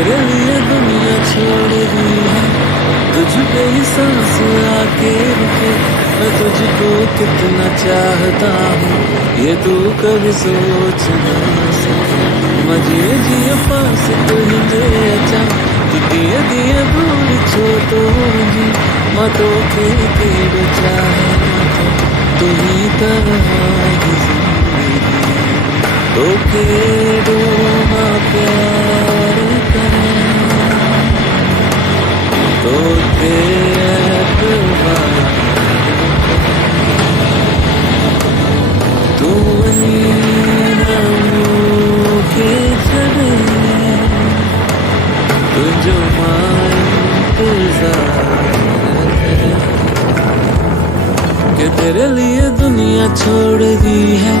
तेरे लिए दुनिया छोड़ दी है, तुझ पे ही सांस आके रुके। मैं तुझको कितना चाहता हूँ ये तू कभी सोच ना सके। मजे जिए पास तू ही मेरे जा, तू दिए दिए भूल छोटो जी। मतों के तेरे चाहे तो तू ही तरह तो के दो माँ प्यार करें तो तू के चले तुझो के तेरे लिए दुनिया छोड़ दी है,